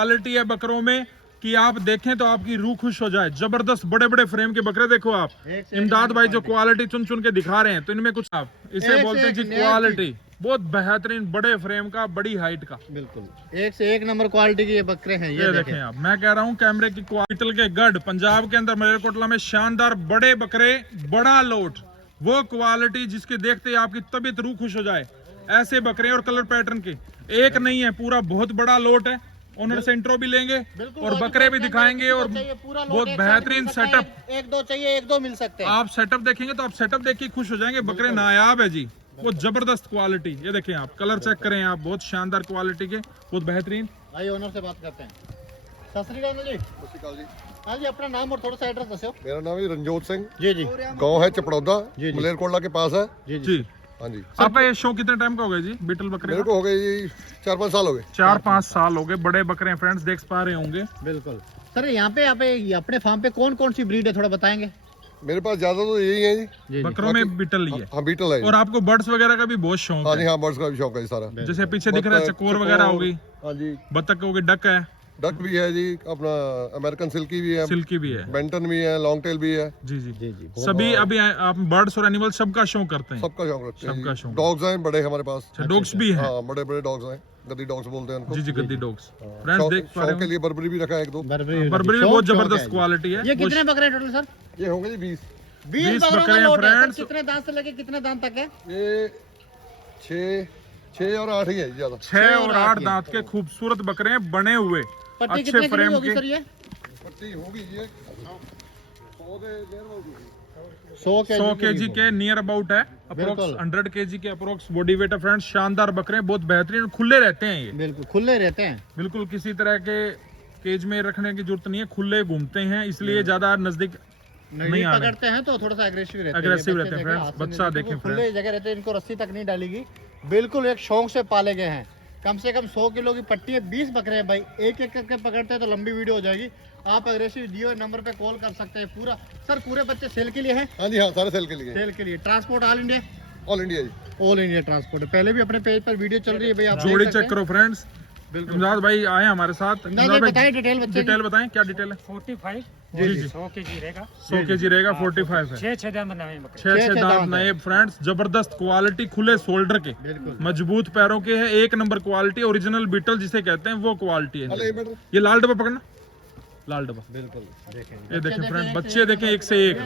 Quality है बकरों में कि आप देखें तो आपकी रूह खुश हो जाए। जबरदस्त बड़े बड़े फ्रेम के बकरे देखो आप। इमदाद भाई जो क्वालिटी चुन चुन के दिखा रहे हैं, तो इनमें कुछ आप इसे बोलते हैं जी क्वालिटी। बहुत बेहतरीन बड़े फ्रेम का, बड़ी हाइट का, बिल्कुल एक से एक नंबर क्वालिटी के ये बकरे हैं। ये देखें आप, मैं कह रहा हूँ कैमरे की क्वालिटी के गढ़ पंजाब के अंदर मलेरकोटला में शानदार बड़े बकरे, बड़ा लोट, वो क्वालिटी जिसके देखते ही आपकी तबीयत रूह खुश हो जाए। ऐसे बकरे और कलर पैटर्न के एक नहीं है, पूरा बहुत बड़ा लोट है। ओनर से इंट्रो भी लेंगे और बकरे भी दिखाएंगे और बहुत बेहतरीन सेटअप। एक दो चाहिए, एक दो मिल सकते हैं। आप सेटअप देखेंगे तो आप सेटअप देख के खुश हो जाएंगे। बकरे नायाब है जी, वो जबरदस्त क्वालिटी। ये देखें आप, कलर चेक करें आप, बहुत शानदार क्वालिटी के, बहुत बेहतरीन। भाई ओनर से बात करते हैं। सत श्री अकाल जी। हाँ जी, अपना नाम और थोड़ा सा एड्रेस दसो। मेरा नाम है रणजोत सिंह जी जी। गांव है चपड़ौदा, मलेरकोटला के पास है। जी जी। हाँ जी। आपका ये शो कितने टाइम का हो गया जी बीटल बकरे? मेरे को हो गए जी 4-5 साल हो गए। 4-5 साल हो गए। बड़े बकरे हैं फ्रेंड्स, देख पा रहे होंगे। बिल्कुल। सर यहाँ पे अपने फार्म पे कौन कौन सी ब्रीड है, थोड़ा बताएंगे? मेरे पास ज्यादा तो यही है जी। बकरों में बीटल ही है। हाँ बीटल है। और आपको बर्ड्स वगैरह का भी बहुत शौक हाँ है? जी हाँ, बर्ड्स का भी शौक है सारा। जैसे पीछे दिख रहा है चकोर वगैरह होगी, हाँ जी, बतख होगी, डक है, डक भी है जी, अपना अमेरिकन सिल्की भी है, सिल्की भी है, बेंटन भी है, लॉन्ग टेल भी है। जी जी जी जी। सभी अभी आप बर्ड्स और एनिमल सबका शौक करते हैं? सबका शौक रखते सबका हैं। शौक। डॉग्स हैं बड़े हमारे पास। डॉग्स भी हैं? हाँ, बड़े बड़े डॉग्स हैं, गद्दी डॉग्स बोलते हैं उनको। जी जी, गद्दी डॉग्स। फ्रेंड्स देख पा रहे शौक के लिए बर्बरी भी रखा है एक दो। बर्बरी भी बहुत जबरदस्त क्वालिटी है। ये कितने बकरे हैं टोटल सर? ये होंगे जी 20 20 बकरे हैं फ्रेंड्स। कितने दांत से लेके कितने दांत तक है? ये 6 और 8 ही है ज्यादा। 6 और 8 दांत के खूबसूरत बकरे हैं, बने हुए पट्टी अच्छे कितने की फ्रेम होगी के। सर ये? पट्टी होगी ये 100 केजी के नियर अबाउट है, अप्रोक्स 100 केजी के अप्रोक्स बॉडी वेट है फ्रेंड्स। शानदार बकरे हैं, बहुत बेहतरीन, खुले रहते हैं ये। बिल्कुल खुले रहते हैं। बिल्कुल किसी तरह के केज में रखने की जरूरत नहीं है, खुले घूमते हैं, इसलिए ज्यादा नजदीक नहीं आने। पकड़ते हैं तो थोड़ा सा एग्रेसिव रहते हैं। एग्रेसिव रहते हैं फ्रेंड्स। बच्चा देखें खुले फ्रेंड्स, जगह रहते हैं, इनको रस्सी तक नहीं डालेगी। बिल्कुल एक शौक से पाले गए हैं। कम से कम 100 किलो की पट्टी है, 20 बकरे हैं भाई। एक एक करके पकड़ते हैं तो लंबी वीडियो हो जाएगी। आप एग्रेसिव जियो नंबर पे कॉल कर सकते हैं। पूरा सर पूरे बच्चे सेल के लिए हैं? हाँ जी हाँ, सारे सेल के लिए। सेल के लिए। Transport all India? All India ji. All India transport है। पहले भी अपने पेज पर वीडियो चल रही है भाई, आप जोड़ी देख सकते चेक करो फ्रेंड्स। बिल्कुल। इमदाद भाई आए हमारे साथ। इमदाद भाई बताएं डिटेल बच्चे की। डिटेल बताएं, क्या डिटेल है? 45 जी जी, 100 केजी रहेगा। 100 केजी रहेगा, 45 है। 6 दांत नए बकरे। 6 दांत दांत नए फ्रेंड्स, जबरदस्त क्वालिटी, खुले शोल्डर के, बिल्कुल। मजबूत पैरों के है, एक नंबर क्वालिटी, ओरिजिनल बीटल जिसे कहते हैं वो क्वालिटी है। अरे एक मिनट, ये लाल डब्बा पकड़ना, लाल डब्बा। बिल्कुल देखें। ये देखें फ्रेंड, बच्चे देखें एक से एक।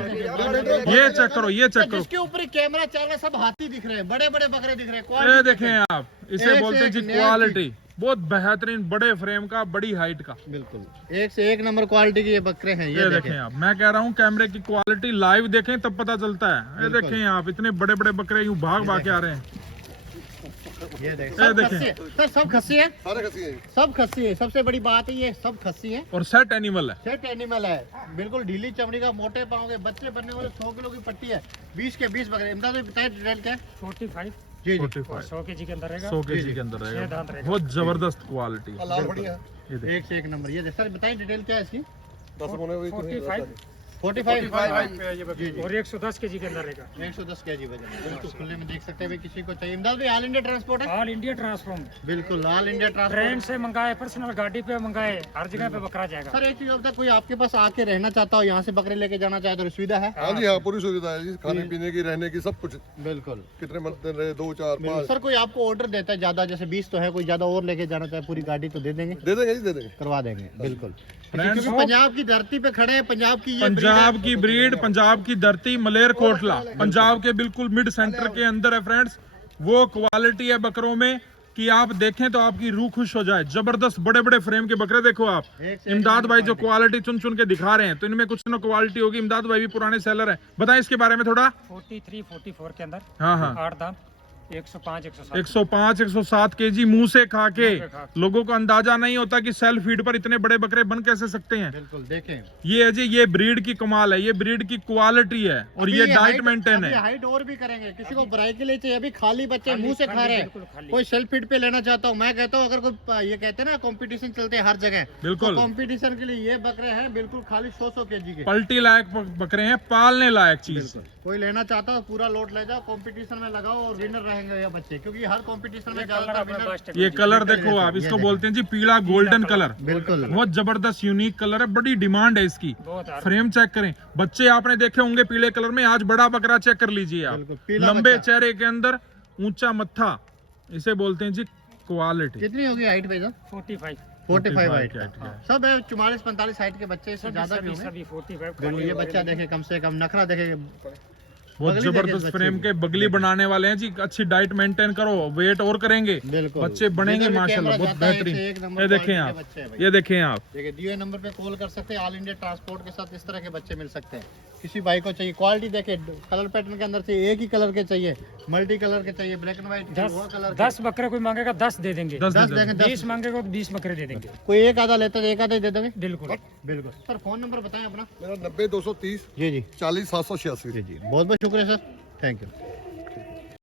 ये चेक करो, ये चेक करो, जिसके ऊपर कैमरा चल रहा है सब हाथी दिख रहे हैं, बड़े बड़े बकरे दिख रहे हैं। ये देखें आप, इसे एक बोलते से हैं जी एक नया क्वालिटी। बहुत बेहतरीन बड़े फ्रेम का, बड़ी हाइट का, बिल्कुल एक से एक नंबर क्वालिटी के ये बकरे हैं। ये देखें आप, मैं कह रहा हूँ कैमरे की क्वालिटी लाइव देखें तब पता चलता है। ये देखें आप, इतने बड़े बड़े बकरे यूं भाग भाग के आ रहे हैं। ये ये देखें देखें। सर, सब खस्सी है। सारे खसी हैं। सब खस्सी है, सबसे बड़ी बात है ये सब खस्सी है। और सेट एनिमल है। सेट एनिमल है, बिल्कुल ढीली चमड़ी का, मोटे पाँव के, बच्चे बनने वाले 100 किलो की पट्टी है। 20 के 20 बकरे। इमदाद भाई बताइए डिटेल क्या है? 45 जी जी। 45 100 केजी के अंदर रहेगा। 100 केजी के अंदर 6 रहेगा। दांत रहेगा। बहुत जबरदस्त क्वालिटी। लाल बढ़िया। ये देखिए, एक से एक नंबर। ये सर बताइए डिटेल क्या है इसकी? 10 होने हुए 45 45 जी जी। और 110 केजी के अंदर रहेगा। 110 केजी वजन है। बिल्कुल खुले में देख सकते हैं भाई, किसी को चाहिए। इमदाद भाई ऑल इंडिया ट्रांसपोर्ट है? All India transform. बिल्कुल ऑल इंडिया ट्रेन ट्रांसपोर्ट। से मंगाए, पर्सनल गाड़ी पे मंगाए, हर जगह पे बकरा जाएगा। सर एक चीज होता है, कोई आपके पास आके रहना चाहता हो, यहाँ से बकरे लेके जाना चाहे तो सुविधा है? हाँ जी हाँ, पूरी सुविधा है जी, खाने पीने की, रहने की, सब कुछ। बिल्कुल। कितने मरते रहे, 2 4 5 सर कोई आपको ऑर्डर देता है ज्यादा, जैसे 20 तो है, कोई ज्यादा और लेके जाना चाहे पूरी गाड़ी तो दे देंगे? दे देंगे जी, दे देंगे। करवा देंगे बिल्कुल। Friends, क्योंकि पंजाब की धरती पे खड़े हैं, पंजाब की ये पंजाब की ब्रीड, पंजाब की धरती, मलेरकोटला पंजाब के बिल्कुल मिड सेंटर के अंदर है फ्रेंड्स। वो क्वालिटी है बकरों में कि आप देखें तो आपकी रूह खुश हो जाए। जबरदस्त बड़े बड़े फ्रेम के बकरे देखो आप। इमदाद भाई जो क्वालिटी चुन चुन के दिखा रहे हैं, तो इनमें कुछ ना क्वालिटी होगी। इमदाद भाई भी पुराने सेलर हैं, बताएं इसके बारे में थोड़ा। 43 44 के अंदर हाँ हाँ, 8 दांत, 105 107 105 107 केजी मुंह से खा के लोगों को अंदाजा नहीं होता कि सेल फीड पर इतने बड़े बकरे बन कैसे सकते हैं। बिल्कुल देखें। ये है जी, ये ब्रीड की कमाल है, ये ब्रीड की क्वालिटी है, और ये डाइट मेंटेन है। हाइट और भी करेंगे, किसी को बराई के लिए चाहिए। अभी खाली बच्चे मुंह से खा रहे बिल्कुल हैं, खाली। कोई सेल्फ फीड पे लेना चाहता हूँ, मैं कहता हूँ अगर कोई, ये कहते हैं ना कंपटीशन चलते हैं हर जगह, बिल्कुल कंपटीशन के लिए ये बकरे हैं बिल्कुल खाली 100 केजी के। पलटी लायक बकरे हैं, पालने लायक चीज। कोई लेना चाहता हो पूरा लोट ले जाओ, कंपटीशन में लगाओ और विनर रहेगा। देंगे ये बच्चे, क्योंकि हर कंपटीशन में ये कलर ज्यादातर अपने winner- पास ये कलर देखो आप, इसको बोलते हैं जी पीला गोल्डन कलर। बिल्कुल बहुत जबरदस्त यूनिक कलर है, बड़ी डिमांड है इसकी। बहुत है। फ्रेम चेक करें, बच्चे आपने देखे होंगे पीले कलर में, आज बड़ा बकरा चेक कर लीजिए बिल्कुल, आप, पीला लंबे बच्चा। चेहरे के अंदर ऊंचा मत्था, इसे बोलते हैं जी क्वालिटी। कितनी होगी हाइट भाई साहब? 45 45 हाइट की height का। है। सब है 44-45 हाइट के बच्चे, इससे ज्यादा भी होंगे। सभी 45 बिल्कुल, ये बच्चा देखे कम से कम, नखरा देखे, बहुत बगली देखिए जबरदस्त बच्चे फ्रेम की। के बगली बनाने वाले हैं जी, अच्छी डाइट मेंटेन करो, वेट और करेंगे, बिल्कुल बच्चे बनेंगे जिधर भी माशाल्लाह, कैमरा बहुत जाता है, बेहतरीन। इससे एक नंबर ये देखें क्वालिटी के आप, बच्चे हैं भाई। ये देखें आप, देखिए दिए नंबर पे कॉल कर सकते हैं, ऑल इंडिया ट्रांसपोर्ट के साथ इस तरह के बच्चे मिल सकते हैं। किसी भाई को चाहिए, क्वालिटी देखे, कलर पैटर्न के अंदर चाहिए, एक ही कलर के चाहिए, मल्टी कलर के चाहिए, ब्लैक एंड व्हाइट, वो कलर 10 बकरे कोई मांगेगा 10 दे देंगे, 10 10 दे देंगे, 20 मांगेगा तो 20 बकरे दे देंगे। कोई एक आधा लेता है तो एक आधा ही दे दोगे? बिल्कुल। बिल्कुल सर, फोन नंबर बताएं अपना। मेरा 90 230 जी जी 40 786। जी जी, बहुत बहुत शुक्रिया सर, थैंक यू।